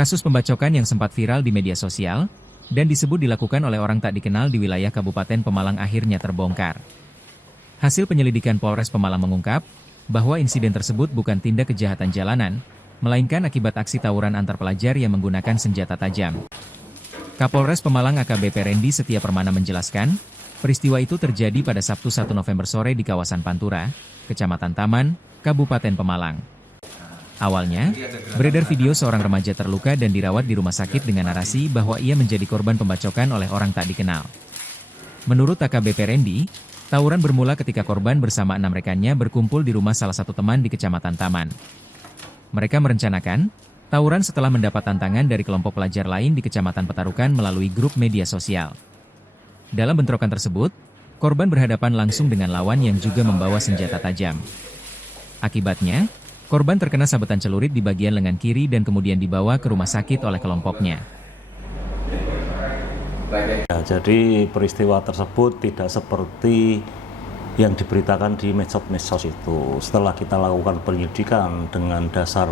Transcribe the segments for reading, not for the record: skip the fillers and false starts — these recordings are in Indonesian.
Kasus pembacokan yang sempat viral di media sosial, dan disebut dilakukan oleh orang tak dikenal di wilayah Kabupaten Pemalang akhirnya terbongkar. Hasil penyelidikan Polres Pemalang mengungkap, bahwa insiden tersebut bukan tindak kejahatan jalanan, melainkan akibat aksi tawuran antar pelajar yang menggunakan senjata tajam. Kapolres Pemalang AKBP Rendy Setia Permana menjelaskan, peristiwa itu terjadi pada Sabtu 1 November sore di kawasan Pantura, Kecamatan Taman, Kabupaten Pemalang. Awalnya, beredar video seorang remaja terluka dan dirawat di rumah sakit dengan narasi bahwa ia menjadi korban pembacokan oleh orang tak dikenal. Menurut AKBP Rendy, tawuran bermula ketika korban bersama 6 rekannya berkumpul di rumah salah satu teman di Kecamatan Taman. Mereka merencanakan tawuran setelah mendapat tantangan dari kelompok pelajar lain di Kecamatan Petarukan melalui grup media sosial. Dalam bentrokan tersebut, korban berhadapan langsung dengan lawan yang juga membawa senjata tajam. Akibatnya, korban terkena sabetan celurit di bagian lengan kiri dan kemudian dibawa ke rumah sakit oleh kelompoknya. Ya, jadi peristiwa tersebut tidak seperti yang diberitakan di medsos itu. Setelah kita lakukan penyelidikan dengan dasar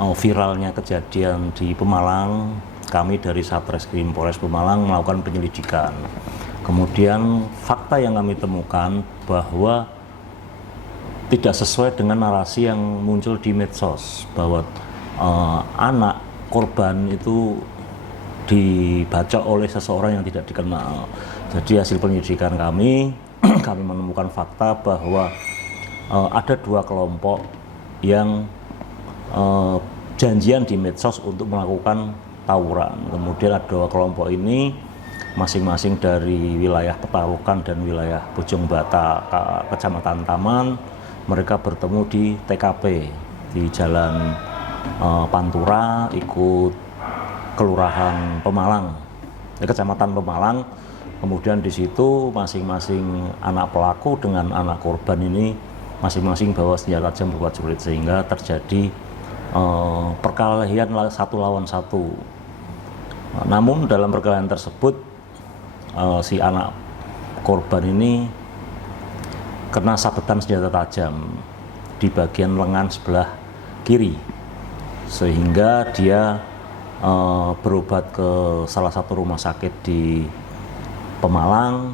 viralnya kejadian di Pemalang, kami dari Satreskrim Polres Pemalang melakukan penyelidikan. Kemudian fakta yang kami temukan bahwa tidak sesuai dengan narasi yang muncul di medsos, bahwa anak korban itu dibacok oleh seseorang yang tidak dikenal. Jadi hasil penyelidikan kami, kami menemukan fakta bahwa ada 2 kelompok yang janjian di medsos untuk melakukan tawuran. Kemudian ada 2 kelompok ini masing-masing dari wilayah Petarukan dan wilayah Bojong Bata, Kecamatan Taman. Mereka bertemu di TKP di Jalan Pantura, ikut Kelurahan Pemalang, Kecamatan Pemalang. Kemudian di situ masing-masing anak pelaku dengan anak korban ini masing-masing bawa senjata tajam berupa celurit, sehingga terjadi perkelahian 1 lawan 1. Namun dalam perkelahian tersebut si anak korban ini kena sabetan senjata tajam di bagian lengan sebelah kiri, sehingga dia berobat ke salah satu rumah sakit di Pemalang.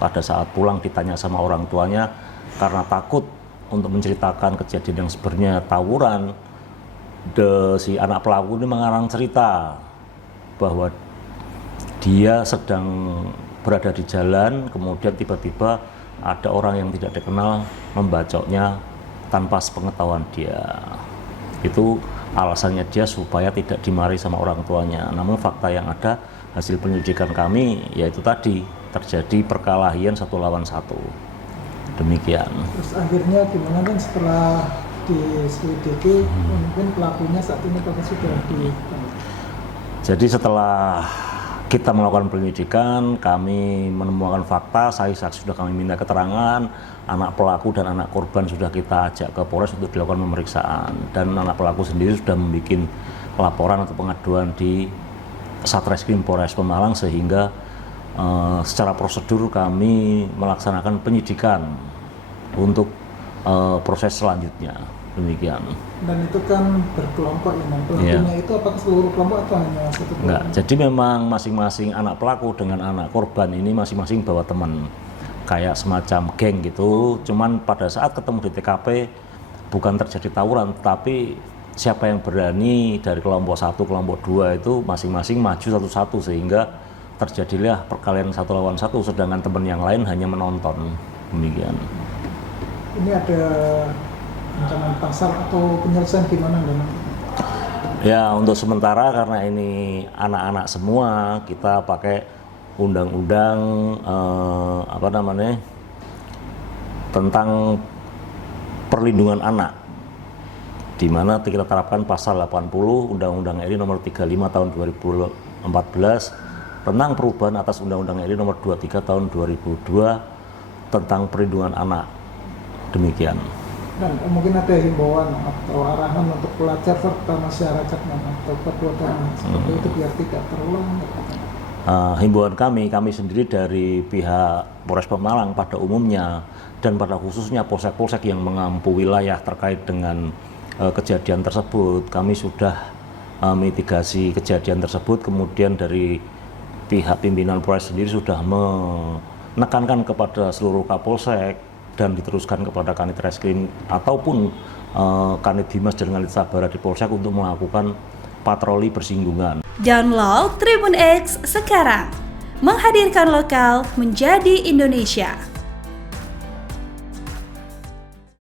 Pada saat pulang ditanya sama orang tuanya, karena takut untuk menceritakan kejadian yang sebenarnya tawuran, si anak pelaku ini mengarang cerita bahwa dia sedang berada di jalan, kemudian tiba-tiba ada orang yang tidak dikenal membacoknya tanpa sepengetahuan dia. Itu alasannya dia supaya tidak dimarahi sama orang tuanya. Namun fakta yang ada hasil penyelidikan kami yaitu tadi terjadi perkelahian 1 lawan 1. Demikian. Terus akhirnya gimana kan setelah diselidiki, mungkin pelakunya saat ini apakah sudah di... Jadi setelah kita melakukan penyelidikan, kami menemukan fakta, saksi sudah kami minta keterangan, anak pelaku dan anak korban sudah kita ajak ke Polres untuk dilakukan pemeriksaan, dan anak pelaku sendiri sudah membuat laporan atau pengaduan di Satreskrim Polres Pemalang, sehingga secara prosedur kami melaksanakan penyidikan untuk proses selanjutnya. Demikian. Dan itu kan berkelompok ya, pelakunya itu apakah seluruh kelompok atau hanya satu kelompok? Enggak, jadi memang masing-masing anak pelaku dengan anak korban ini masing-masing bawa teman, kayak semacam geng gitu. Cuman pada saat ketemu di TKP bukan terjadi tawuran, tapi siapa yang berani dari kelompok 1, kelompok 2 itu masing-masing maju satu-satu, sehingga terjadilah perkelahian 1 lawan 1, sedangkan teman yang lain hanya menonton. Demikian. Ini ada ancaman pasal atau penyelesaian gimana enggak? Ya, untuk sementara karena ini anak-anak semua, kita pakai undang-undang tentang perlindungan anak, di mana kita terapkan pasal 80 Undang-Undang RI nomor 35 tahun 2014 tentang perubahan atas Undang-Undang RI nomor 23 tahun 2002 tentang perlindungan anak. Demikian. Dan mungkin ada himbauan atau arahan untuk pelajar serta masyarakatnya atau perbuatan seperti itu biar tidak terulang. Himbauan kami sendiri dari pihak Polres Pemalang pada umumnya dan pada khususnya polsek-polsek yang mengampu wilayah terkait dengan kejadian tersebut, kami sudah mitigasi kejadian tersebut. Kemudian dari pihak pimpinan Polres sendiri sudah menekankan kepada seluruh Kapolsek dan diteruskan kepada Kanit Reskrim ataupun Kanit Dimas dan Kanit Sabara di Polsek untuk melakukan patroli bersinggungan. Download Tribun X sekarang, menghadirkan lokal menjadi Indonesia.